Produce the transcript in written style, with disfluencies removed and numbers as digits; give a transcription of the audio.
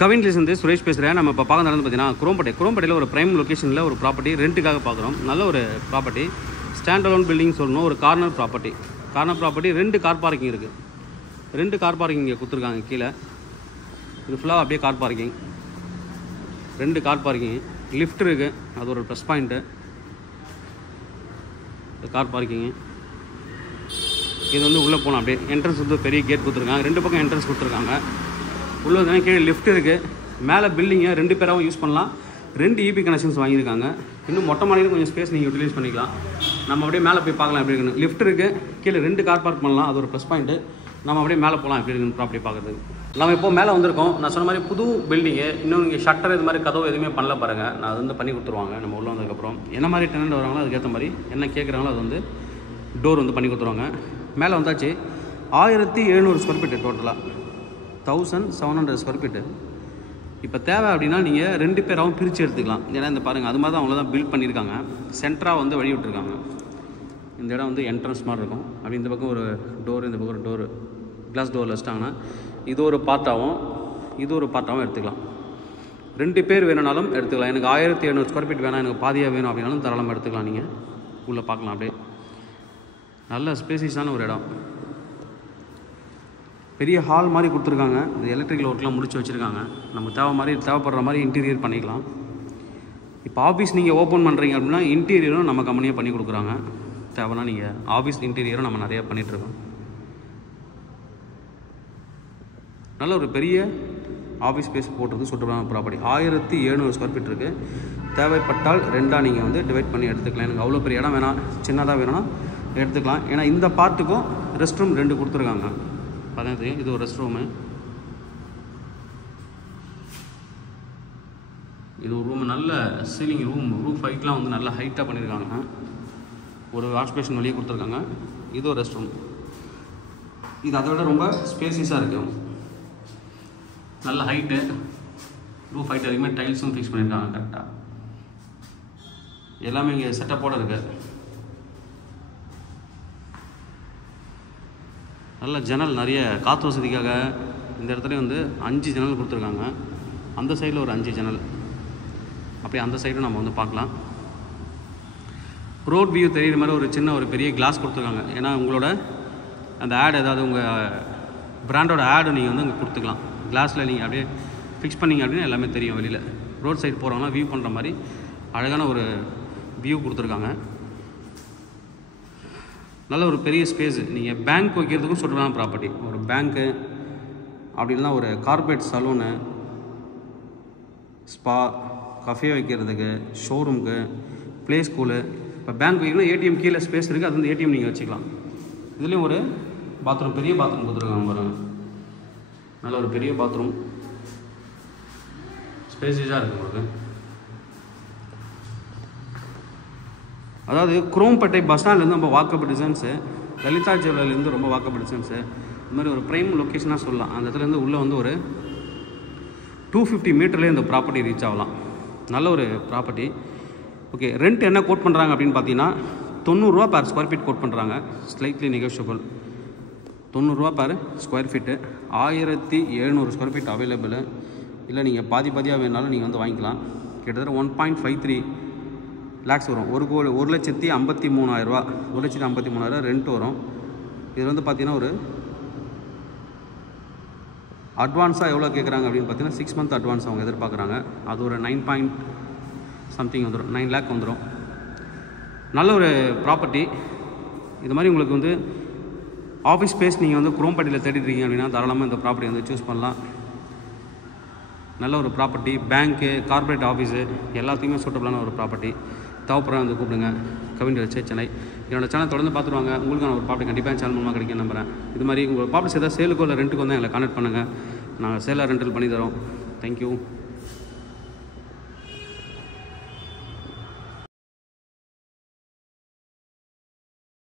கவின்லேருந்து சுரேஷ் பேசுகிறேன். நம்ம இப்போ பார்க்க நடந்து பார்த்தீங்கன்னா குரோம்பேட்டையில் ஒரு ப்ரைம் லொக்கேஷனில் ஒரு ப்ராப்பர்ட்டி ரெண்ட்டுக்காக பார்க்குறோம். நல்ல ஒரு ப்ராப்பர்ட்டி, ஸ்டாண்ட் அலோன் பில்டிங் சொல்லணும். ஒரு கார்னர் ப்ராப்பர்ட்டி 2 கார் பார்க்கிங் இருக்குது. 2 கார் பார்க்கிங் இங்கே கொடுத்துருக்காங்க கீழே. இது ஃபுல்லாக அப்படியே car parking. 2 car parking, lift இருக்குது, அது ஒரு ப்ளஸ் பாயிண்ட்டு. கார் பார்க்கிங்கு இது வந்து உள்ளே போகணும். அப்படியே என்ட்ரன்ஸ் வந்து பெரிய கேட் கொடுத்துருக்காங்க. 2 பக்கம் என்ட்ரன்ஸ் கொடுத்துருக்காங்க. உள்ளே வந்து கீழே லிஃப்ட் இருக்குது. மேலே பில்டிங்கை 2 பேராகவும் யூஸ் பண்ணலாம். 2 EB கனெக்ஷன்ஸ் வாங்கியிருக்காங்க. இன்னும் மொட்டை மாடியில் கொஞ்சம் ஸ்பேஸ் நீங்கள் யூட்டிலைஸ் பண்ணிக்கலாம். நம்ம அப்படியே மேலே போய் பார்க்கலாம் எப்படி இருக்குன்னு. லிஃப்ட் இருக்குது, கீழே 2 கார் பார்க் பண்ணலாம், அது ஒரு ப்ளஸ் பாயிண்ட்டு. நம்ம அப்படியே மேலே போகலாம் எப்படி இருக்குன்னு ப்ராப்பர்ட்டி பார்க்குறதுக்கு. நம்ம இப்போ மேலே வந்திருக்கோம். நான் சொன்ன மாதிரி புது பில்டிங்கு, இன்னும் இங்கே ஷட்டர் இது மாதிரி கதவு எதுவுமே பண்ணல பாருங்கள். நான் அது வந்து பண்ணி கொடுத்துருவாங்க. நம்ம உள்ளே வந்ததுக்கப்புறம் என்ன மாதிரி டெனண்ட் வராங்களோ அதுக்கேற்ற மாதிரி என்ன கேட்குறாங்களோ அது வந்து டோர் வந்து பண்ணி கொடுத்துருவாங்க. மேலே வந்தாச்சு. 1700 ஸ்கொயர் ஃபீட்டு டோட்டலாக, 1700 ஸ்கொயர் ஃபீட்டு. இப்போ தேவை அப்படின்னா நீங்கள் 2 பேராகவும் பிரித்து எடுத்துக்கலாம். ஏன்னா இந்த பாருங்கள், அது மாதிரி தான் அவங்கள தான் பில்ட் பண்ணியிருக்காங்க. சென்டராக வந்து வழி விட்டுருக்காங்க. இந்த இடம் வந்து என்ட்ரன்ஸ் மாதிரி இருக்கும். அப்படி இந்த பக்கம் ஒரு டோர், இந்த பக்கம் ஒரு டோரு, கிளாஸ் டோரில் வச்சிட்டாங்கன்னா இது ஒரு பார்ட்டாகவும் இது ஒரு பார்ட்டாகவும் எடுத்துக்கலாம். 2 பேர் வேணுனாலும் எடுத்துக்கலாம். எனக்கு 1700 ஸ்கொயர் ஃபீட் வேணாம், எனக்கு பாதியாக வேணும் அப்படின்னாலும் தாராளமாக எடுத்துக்கலாம். நீங்கள் உள்ளே பார்க்கலாம். அப்படியே நல்ல ஸ்பேசியஸான ஒரு இடம். பெரிய ஹால் மாதிரி கொடுத்துருக்காங்க. இந்த எலக்ட்ரிக்கல் ஒர்க்லாம் முடிச்சு வச்சுருக்காங்க. நம்ம தேவைப்படுற மாதிரி இன்டீரியர் பண்ணிக்கலாம். இப்போ ஆஃபீஸ் நீங்கள் ஓப்பன் பண்ணுறீங்க அப்படின்னா இன்டீரியரும் நம்ம கம்பெனியாக பண்ணி கொடுக்குறாங்க. தேவைன்னா நீங்கள் ஆஃபீஸ் இன்டீரியரும் நம்ம நிறையா பண்ணிகிட்ருக்கோம். நல்ல ஒரு பெரிய ஆஃபீஸ் ஸ்பேஸ் போட்டுறது சூட்டபுளான ப்ராப்பர்ட்டி. 1700 ஸ்கொயர் ஃபீட் இருக்குது. தேவைப்பட்டால் 2ஆக நீங்கள் வந்து டிவைட் பண்ணி எடுத்துக்கலாம். எனக்கு அவ்வளோ பெரிய இடம் வேணாம், சின்னதாக வேணும்னா எடுத்துக்கலாம். ஏன்னா இந்த பார்ட்டுக்கும் ரெஸ்ட் ரூம் 2 கொடுத்துருக்காங்க. பார்த்தீங்கன்னா இது ஒரு ரெஸ்ட் ரூமு, இது ஒரு ரூம். நல்ல சீலிங் ரூஃப் ஹைட்லாம் வந்து நல்லா ஹைட்டாக பண்ணியிருக்காங்க. ஒரு வாஷ் பேஷன் வெளியே கொடுத்துருக்காங்க. இது ஒரு ரெஸ்ட் ரூம். இது அதை விட ரொம்ப ஸ்பேசியஸாக இருக்குது. நல்ல ஹைட்டு, ரூஃப் ஹைட் அதிகமாக டைல்ஸும் ஃபிக்ஸ் பண்ணியிருக்காங்க கரெக்டாக. எல்லாமே இங்கே செட்டப்போடு இருக்குது. நல்ல ஜன்னல், நிறைய காற்று வசதிக்காக இந்த இடத்துல வந்து 5 ஜன்னல் கொடுத்துருக்காங்க. அந்த சைடில் ஒரு 5 ஜன்னல். அப்படியே அந்த சைடும் நம்ம வந்து பார்க்கலாம். ரோட் வியூ தெரிகிற மாதிரி ஒரு பெரிய கிளாஸ் கொடுத்துருக்காங்க. ஏன்னா உங்களோட அந்த ஆட், ஏதாவது உங்கள் பிராண்டோட ஆடு நீங்கள் வந்து அங்கே கொடுத்துக்கலாம். கிளாஸில் நீங்கள் அப்படியே ஃபிக்ஸ் பண்ணிங்க அப்படின்னா எல்லாமே தெரியும். வெளியில் ரோட் சைடு போகிறவங்களாம் வியூ பண்ணுற மாதிரி அழகான ஒரு வியூ கொடுத்துருக்காங்க. நல்ல ஒரு பெரிய ஸ்பேஸு. நீங்கள் பேங்க் வைக்கிறதுக்கும் சூட்டபுளான ப்ராப்பர்ட்டி. ஒரு பேங்க்கு அப்படி இல்லைனா ஒரு கார்பரேட் சலூனு, ஸ்பா, கஃபே வைக்கிறதுக்கு, ஷோரூமுக்கு, ப்ளே ஸ்கூலு. இப்போ பேங்க் வைக்கணும், ஏடிஎம் கீழே ஸ்பேஸ் இருக்குது, அது வந்து ஏடிஎம் நீங்கள் வச்சுக்கலாம். இதுலேயும் ஒரு பாத்ரூம், பெரிய பாத்ரூம் கொடுத்துருக்காங்க பாருங்கள். நல்ல ஒரு பெரிய பாத்ரூம், ஸ்பேசியஸாக இருக்குது உங்களுக்கு. அதாவது குரோம்பேட்டை பஸ் ஸ்டாண்ட்லேருந்து ரொம்ப வாக்கபிள் டிஸ்டன்ஸு, லலிதா ஜுவல்லர்லேருந்து ரொம்ப வாக்கபிள் டிஸ்டன்ஸு. இந்த மாதிரி ஒரு ப்ரைம் லொக்கேஷனாக சொல்லலாம். அந்த இடத்துலேருந்து உள்ளே வந்து ஒரு 250 மீட்டர்லேயே இந்த ப்ராப்பர்ட்டி ரீச் ஆகலாம். நல்ல ஒரு ப்ராப்பர்ட்டி. ஓகே, ரெண்ட் என்ன கோட் பண்ணுறாங்க அப்படின்னு பார்த்தீங்கன்னா 90 ரூபா per ஸ்கொயர் ஃபீட் கோட் பண்ணுறாங்க. Slightly negotiable. 90 ரூபா per square feet. 1700 square feet available. இல்லை நீங்கள் பாதியாக வேணாலும் நீங்கள் வந்து வாங்கிக்கலாம். கிட்டத்தட்ட 1.53 லேக்ஸ் வரும். 1,53,000 ரூபா, 1,53,000 ரெண்ட் வரும். இது வந்து பார்த்தீங்கன்னா ஒரு அட்வான்ஸாக எவ்வளோ கேட்குறாங்க அப்படின்னு பார்த்தீங்கன்னா 6 month அட்வான்ஸ் அவங்க எதிர்பார்க்குறாங்க. அது ஒரு 9 something வந்துடும், 9 lakh வந்துடும். நல்ல ஒரு ப்ராப்பர்ட்டி. இது மாதிரி உங்களுக்கு வந்து ஆஃபீஸ் ஸ்பேஸ் நீங்கள் வந்து குரோம்பேட்டையில் தேடிட்டுருக்கீங்க அப்படின்னா தாராளமாக இந்த ப்ராப்பர்ட்டி வந்து சூஸ் பண்ணலாம். நல்ல ஒரு ப்ராப்பர்ட்டி. பேங்க்கு, கார்பரேட் ஆஃபீஸு எல்லாத்துக்குமே சூட்டபுளான ஒரு ப்ராப்பர்ட்டி. தேவைப்படுறா வந்து கூப்பிடுங்க. கவின் சென்னை. என்னோட சேனல் தொடர்ந்து பார்த்துருவாங்க. உங்களுக்கான ஒரு ப்ராப்பர்ட்டி கண்டிப்பாக சேனல் மூலமாக கிடைக்கும் நம்புகிறேன். இது மாதிரி உங்கள் ப்ராப்பர்ட்டிஸ் ஏதாவது சேலுக்கோ இல்லை ரெண்ட்டுக்கோ வந்து எங்களை கான்டெக்ட் பண்ணுங்கள். நாங்கள் சேலாக ரெண்டல் பண்ணி தரோம். தேங்க்யூ.